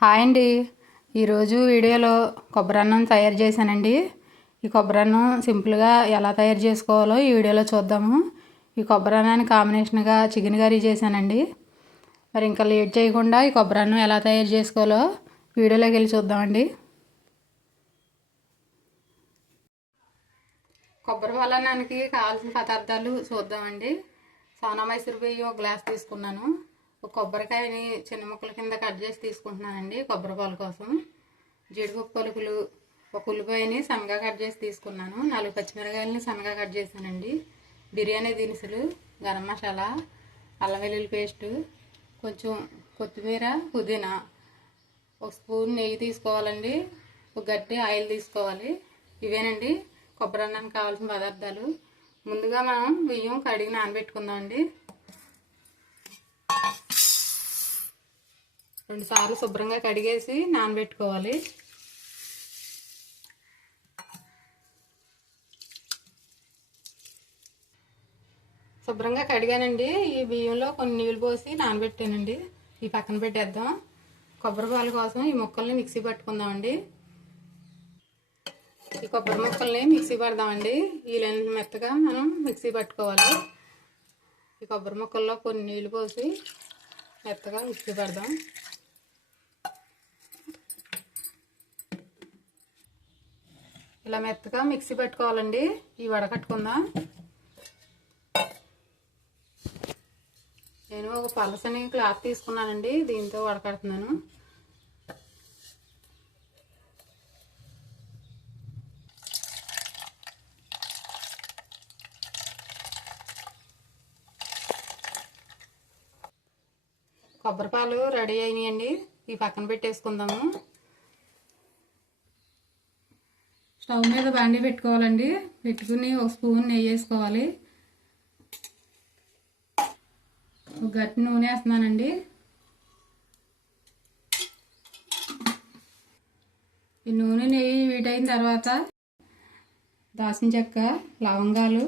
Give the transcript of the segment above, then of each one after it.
Hi అండి. ఈరోజు వీడియోలో కొబ్బరి అన్నం తయారు చేశానండి. ఈ కొబ్బరి అన్నం సింపుల్గా ఎలా తయారు చేసుకోవాలో ఈ వీడియోలో చూద్దాము. ఈ కొబ్బరి అన్నాన్ని కాంబినేషన్గా చికెన్ కర్రీ చేశానండి. మరి ఇంకా లేట్ చేయకుండా ఈ కొబ్బరి అన్నం ఎలా తయారు చేసుకోవాలో వీడియోలోకి వెళ్ళి చూద్దామండి. కొబ్బరి వలనానికి కావాల్సిన పదార్థాలు చూద్దామండి. సోనా మైసూర్ బియ్యం ఒక గ్లాస్ తీసుకున్నాను. ఒక కొబ్బరికాయని చిన్న ముక్కల కింద కట్ చేసి తీసుకుంటున్నానండి కొబ్బరి పాలు కోసం. జీడిపప్పు పలుకులు ఒక ఉల్లిపాయని సన్నగా కట్ చేసి తీసుకున్నాను. నాలుగు పచ్చిమిరకాయలని సన్నగా కట్ చేశానండి. బిర్యానీ దినుసులు గరం మసాలా అల్లం వెల్లుల్లి పేస్టు కొంచెం కొత్తిమీర పుదీనా. ఒక స్పూన్ నెయ్యి తీసుకోవాలండి. ఒక గట్టి ఆయిల్ తీసుకోవాలి. ఇవేనండి కొబ్బరి అన్నానికి కావాల్సిన పదార్థాలు. ముందుగా మనం బియ్యం కడిగి నానబెట్టుకుందామండి. రెండు సార్లు శుభ్రంగా కడిగేసి నానబెట్టుకోవాలి. శుభ్రంగా కడిగానండి. ఈ బియ్యంలో కొన్ని నీళ్ళు పోసి నానబెట్టానండి. ఈ పక్కన పెట్టేద్దాం. కొబ్బరి పాలు కోసం ఈ ముక్కల్ని మిక్సీ పట్టుకుందామండి. ఈ కొబ్బరి ముక్కల్ని మిక్సీ పడదామండి. వీలైనంత మెత్తగా మనం మిక్సీ పట్టుకోవాలి. ఈ కొబ్బరి ముక్కల్లో కొన్ని నీళ్ళు పోసి మెత్తగా మిక్సీ పడదాం. ఇలా మెత్తగా మిక్సీ పెట్టుకోవాలండి. ఈ వడకట్టుకుందాం నేను ఒక పలసని క్లాత్ తీసుకున్నానండి. దీంతో వడకడుతున్నాను కొబ్బరి పాలు రెడీ అయినాయండి. ఈ పక్కన పెట్టేసుకుందాము. స్టవ్ మీద బండి పెట్టుకోవాలండి. పెట్టుకుని ఒక స్పూన్ నెయ్యి వేసుకోవాలి. ఒక గట్టి నూనె వేస్తున్నానండి. ఈ నూనె నెయ్యి వీటైన తర్వాత దాసిన చెక్క లవంగాలు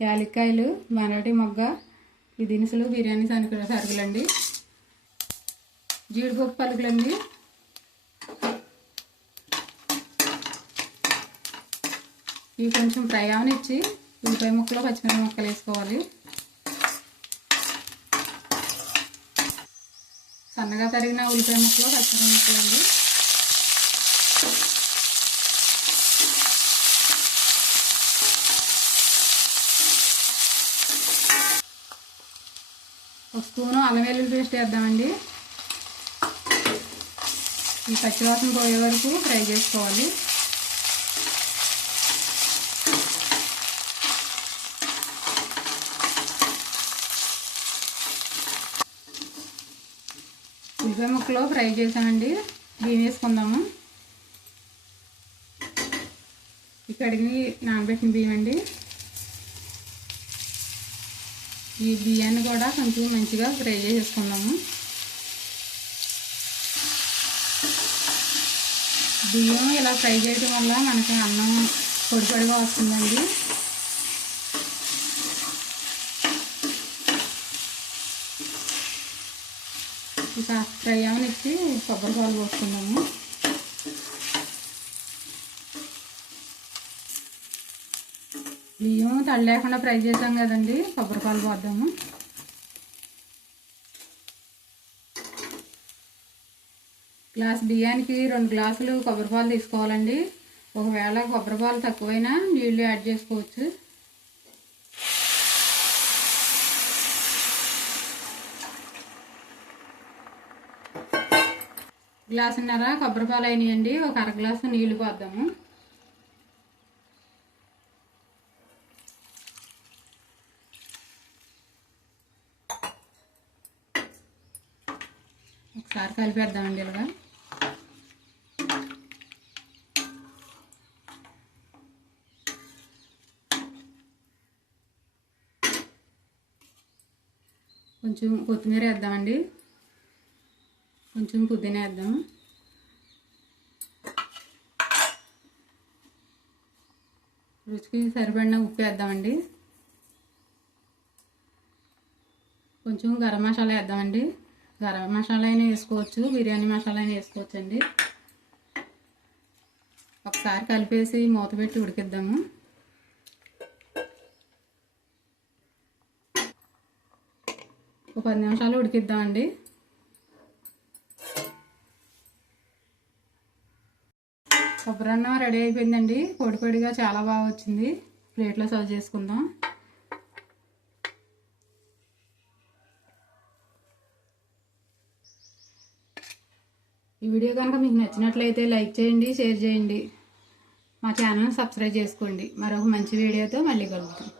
యాలక్కాయలు మరాఠీ మొగ్గ ఈ దినుసులు బిర్యానీ సరుకులు సరుకులండి. జీడిపప్పు పలుకులండి. ఇవి కొంచెం ఫ్రై అవనిచ్చి ఉల్లిపాయ ముక్కలు పచ్చిమిరపకాయ ముక్కలు వేసుకోవాలి. సన్నగా తరిగిన ఉల్లిపాయ ముక్కలు పచ్చిమిరపకాయ ముక్కలు అండి. ఒక స్పూను అల్లం వెల్లుల్లి పేస్ట్ వేద్దామండి. ఈ పచ్చివాసన పోయే వరకు ఫ్రై చేసుకోవాలి. ఉల్లిపాయ ముక్కలో ఫ్రై చేసామండి బియ్యం వేసుకుందాము. ఇక్కడికి నానబెట్టిన బియ్యం అండి. ఈ బియ్యాన్ని కూడా కొంచెం మంచిగా ఫ్రై చేసేసుకుందాము. బియ్యం ఇలా ఫ్రై చేయడం వల్ల మనకి అన్నం పొడి పొడిగా వస్తుందండి. ఇంకా ఫ్రై అవనిచ్చి కొబ్బరి పాలు పోసుకున్నాము. బియ్యం తడి లేకుండా ఫ్రై చేసాం కదండి కొబ్బరి పాలు పోద్దాము. గ్లాస్ బియ్యానికి రెండు గ్లాసులు కొబ్బరి పాలు తీసుకోవాలండి. ఒకవేళ కొబ్బరి పాలు తక్కువైనా నీళ్ళు యాడ్ చేసుకోవచ్చు. గ్లాసున్నర? కొబ్బరి పాలు అయినాయండి ఒక అర గ్లాసు నీళ్ళు పోద్దాము. ఒకసారి కలిపేద్దామండి ఇలాగా. కొంచెం కొత్తిమీర వేద్దామండి. కొంచెం పుదీనా వేద్దాం రుచికి సరిపడిన ఉప్పు వేద్దామండి. కొంచెం గరం మసాలా వేద్దామండి. గరం మసాలా అయినా వేసుకోవచ్చు బిర్యానీ మసాలా అయినా వేసుకోవచ్చు అండి ఒకసారి కలిపేసి మూత పెట్టి ఉడికిద్దాము. ఒక పది నిమిషాలు ఉడికిద్దామండి. కొబ్బరి రెడీ అయిపోయిందండి. పొడి పొడిగా చాలా బాగా వచ్చింది. ప్లేట్లో సర్వ్ చేసుకుందాం. ఈ వీడియో కనుక మీకు నచ్చినట్లయితే లైక్ చేయండి షేర్ చేయండి. మా ఛానల్ని సబ్స్క్రైబ్ చేసుకోండి. మరొక మంచి వీడియోతో మళ్ళీ కలుగుతాం